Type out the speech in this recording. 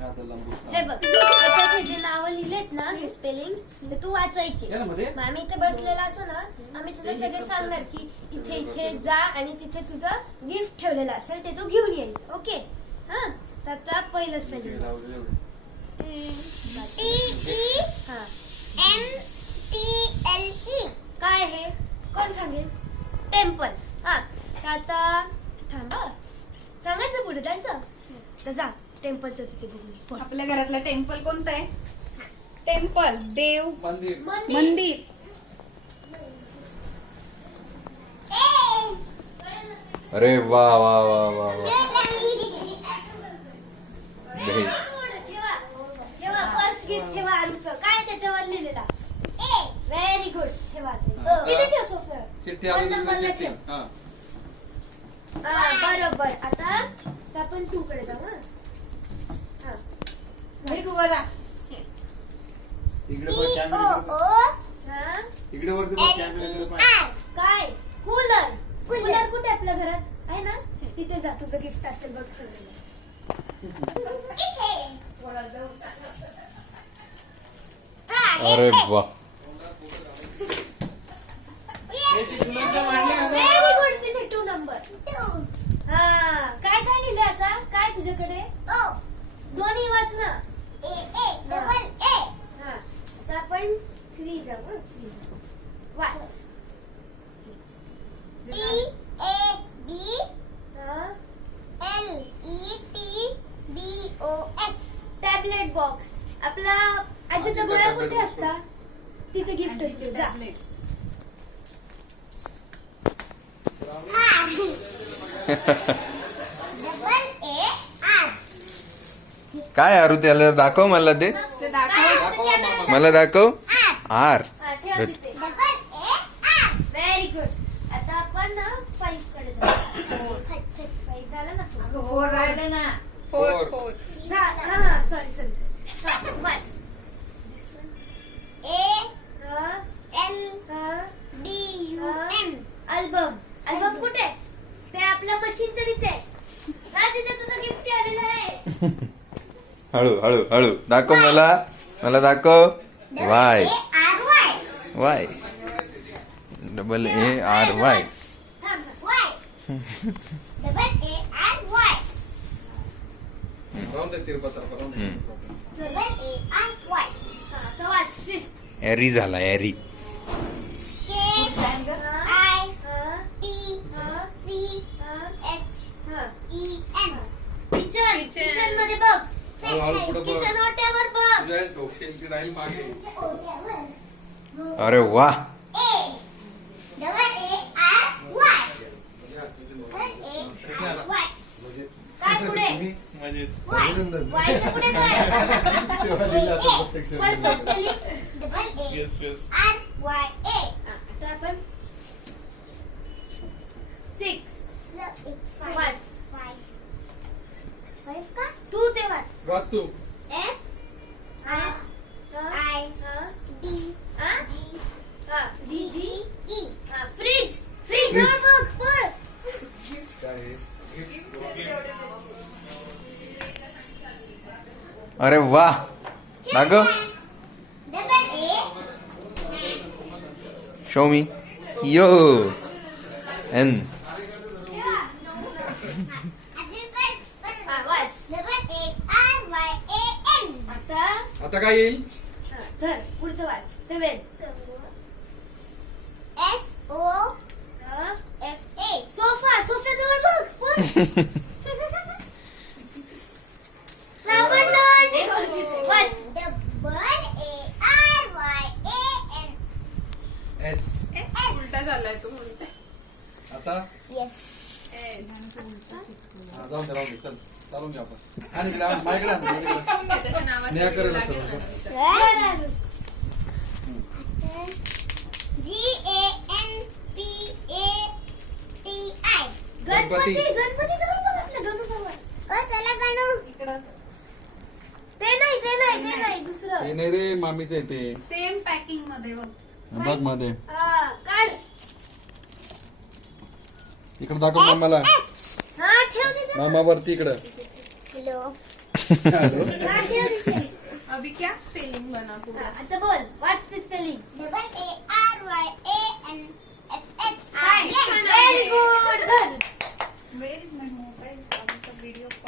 हे बघ याच्यात हे जे नाव लिहिलेत ना हे स्पेलिंग ते तू वाचायचे. आम्ही इथे बसलेला असो ना आम्ही तुला सगळे सांगणार की इथे इथे जा आणि तिथे तुझं गिफ्ट ठेवलेलं असेल ते तू घेऊन यायचं. ओके हा तर आता पहिलं स्पेलिंग काय हे कोण सांगेल? टेम्पल. हा आता थांबा सांगायचं पुढे जायचं तर जा टेम्पलचं तिथे बघून. आपल्या घरातलं टेम्पल कोणतं आहे? टेम्पल देव मंदिर. मंदिर. अरे वा वा वा वा वा. ठेवा ठेवा फर्स्ट गिफ्ट ठेवा आरूचं. काय त्याच्यावर लिहिलेला? Very good. ठेवा तिथे ठेव सोफ्यावर. 1 नंबरला ठेव. बरोबर. आता आपण 2 कडे जाऊ. हा हे तू बघा. इकडे वरती काय? कूलर. कूलर कुठे आपल्या घरात आहे ना? तिथे जा तुझं गिफ्ट असेल बघ. अरे वा. Very good. तिथे 2 नंबर. हा काय काय लिहिलं आता? काय तुझ्याकडे? दोन्ही वाच ना. हा आता आपण 3 जाऊ. वाच. Tablet box. आपला आजीच्या गोळ्या कुठे असतात? तिथे गिफ्ट होते. टॅब्लेट्स. काय आरू त्याला दाखव मला ते. ते दाखव. मला दाखव. आर. Very good. आता आपण ना 5 कडे जाऊ. 5 झालं ना? फोर राहिलं ना. Four four. हा सॉरी सॉरी. बस. अल्बम. अल्बम कुठे? ते आपल्या मशीनचं तिथे. तिथे तुझं गिफ्ट आलेलं आहे. हळू हळू हळू दाखव मला. मला दाखव. Y Y double A R Y. एरी झाला एरी. किचन मध्ये बघ. किचन ओट्यावर बघ. अरे वा. काय पुढे? वायचं पुढे काय? वरचं spelling? आता आपण 6 वाच. 5 का? तू ते वाच. वाच तू. फ्रीज. फ्रीज बघ पळ. अरे वा. दाखव. Show me. यो एन. आता काय येईल? धर पुढचं वाच. 7 सोफा. सोफ्याजवळ बघ. वाच. एस. उलटा झालाय तो. उलटा. आता जाऊन दे चल चालून घ्या आपण. आणि माझ्याकडे खाऊन घ्या त्याच्या नावाचं न्याय करेल लागेल असं. ना. गणपती. गणपती जवळ बघ आपल्या गणूजवळ. इकडं ते नाही दुसरं. ते नाही रे मामीच आहे ते. सेम पॅकिंग मध्ये बघ. बघ मध्ये. हा काढ. इकडे दाखव मामाला. हा ठेव तिथे. मामा वरती इकडं. हॅलो. अभी क्या स्पेलिंग बना पूरा आता बोल वाच ते स्पेलिंग